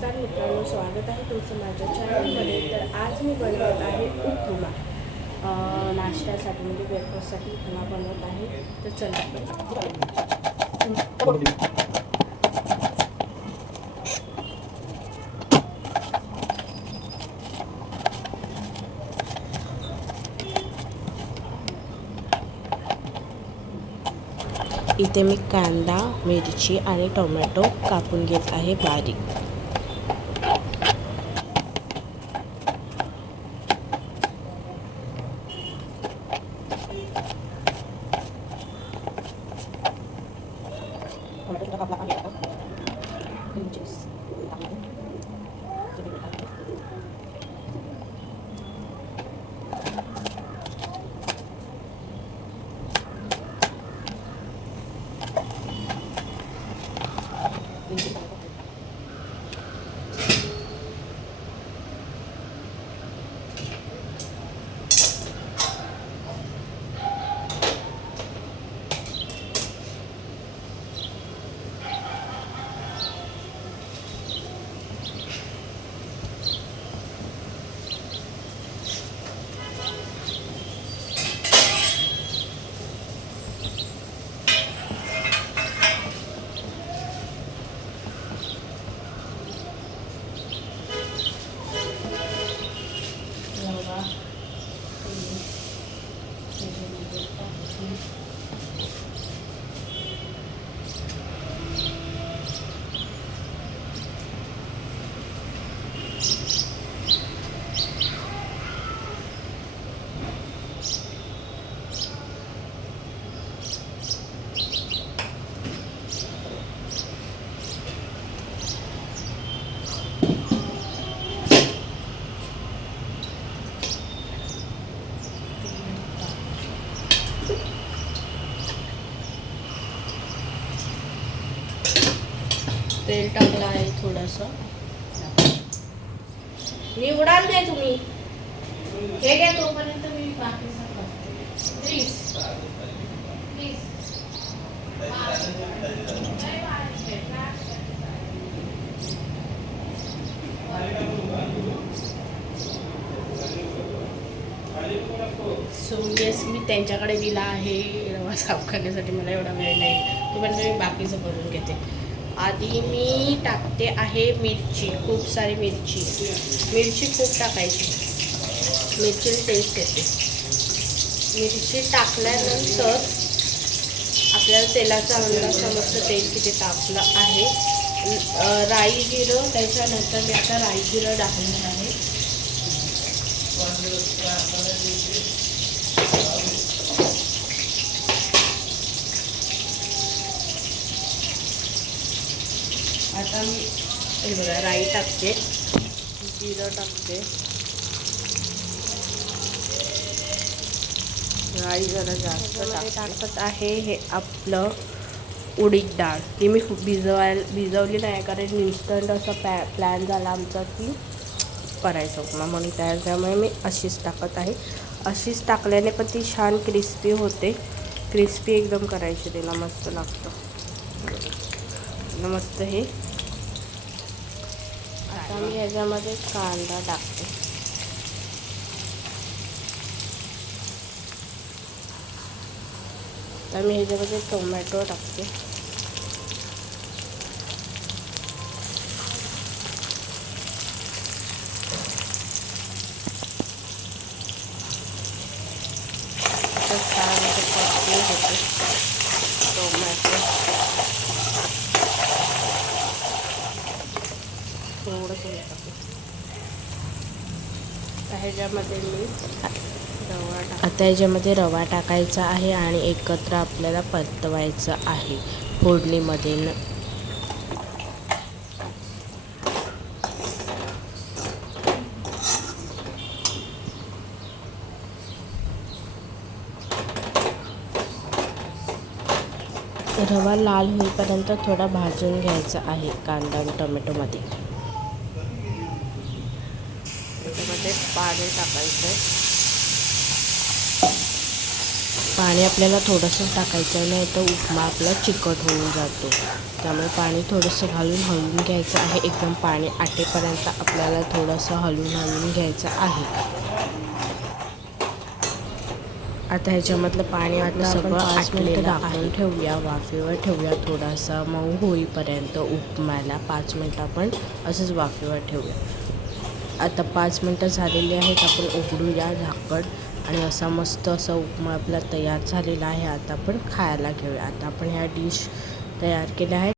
नमस्कार मित्रांनो, स्वागत आहे तुमचं माझ्या चॅनलमध्ये. तर आज मी बनवत आहे उपमा. नाश्त्यासाठी म्हणजे ब्रेकफास्टसाठी उपमा बनवत आहे. तर चला इथे मी कांदा, मिरची आणि टोमॅटो कापून घेत आहे बारीक. टोमॅटो कापला आहे आता. मिरचीस तेल टाकलं आहे थोडंसं. मी उडाल दे तुम्ही हे घ्या तोपर्यंत मी बाकीचं करते. प्लीज सो येस, मी त्यांच्याकडे दिला आहे रवा साफ करण्यासाठी. मला एवढा वेळ नाही, तोपर्यंत मी बाकीचं करून घेते. आधी मी टाकते आहे मिरची, खूप सारी मिरची खूप टाकायची. मिरचीने टेस्ट येते. मिरची टाकल्यानंतर आपल्याला तेलाचा अंदाज समजतं तेल किती टाकलं आहे. राई जिरं, त्याच्यानंतर मी आता राई जिरं टाकणार आहे. आता मी हे बघा राई टाकते, जिरं टाकते. राई जरा जास्त टाकत आहे. हे आपलं उडीद डाळ, ही मी खूप भिजवली नाही, कारण इन्स्टंट असा प्लॅन झाला आमचा की करायचं उपमा, म्हणून त्यामुळे मी अशीच टाकत आहे. अशीच टाकल्याने पण ती छान क्रिस्पी होते. क्रिस्पी एकदम करायची, तिला मस्त लागतं. मस्त हे. आता मी ह्याच्यामध्ये कांदा टाकते. आता मी ह्याच्यामध्ये टोमॅटो टाकते. छान होते टोमॅटो. थोडंसं टाकते. ह्याच्यामध्ये मी आता ह्याच्यामध्ये रवा टाकायचा आहे आणि एकत्र आपल्याला परतवायचं आहे फोडणीमध्ये. रवा लाल होईपर्यंत थोडा भाजून घ्यायचा आहे कांदा आणि टोमॅटोमध्ये. त्याच्यामध्ये पाणी टाकायचं आहे. पाणी आपल्याला थोडंसं टाकायचं, नाही तर उपमा आपला चिकट होऊन जातो. त्यामुळे पाणी थोडंसं घालून हलवून घ्यायचं आहे. एकदम पाणी आटेपर्यंत आपल्याला थोडंसं हलवून घ्यायचं आहे. आता ह्याच्यामधलं पाणी आता सगळं आटलेलं आहे. ठेवूया, वाफेवर ठेवूया, थोडासा मऊ होईपर्यंत उपमाला 5 मिनटं आपण असंच वाफेवर ठेवूया. आता 5 मिनटं झालेली आहेत. आपण उघडूया झाकण आणि असा मस्त असा उपमा आपला तयार झालेला आहे. आता आपण खायला घेऊया. आता आपण ह्या डिश तयार केल्या आहेत.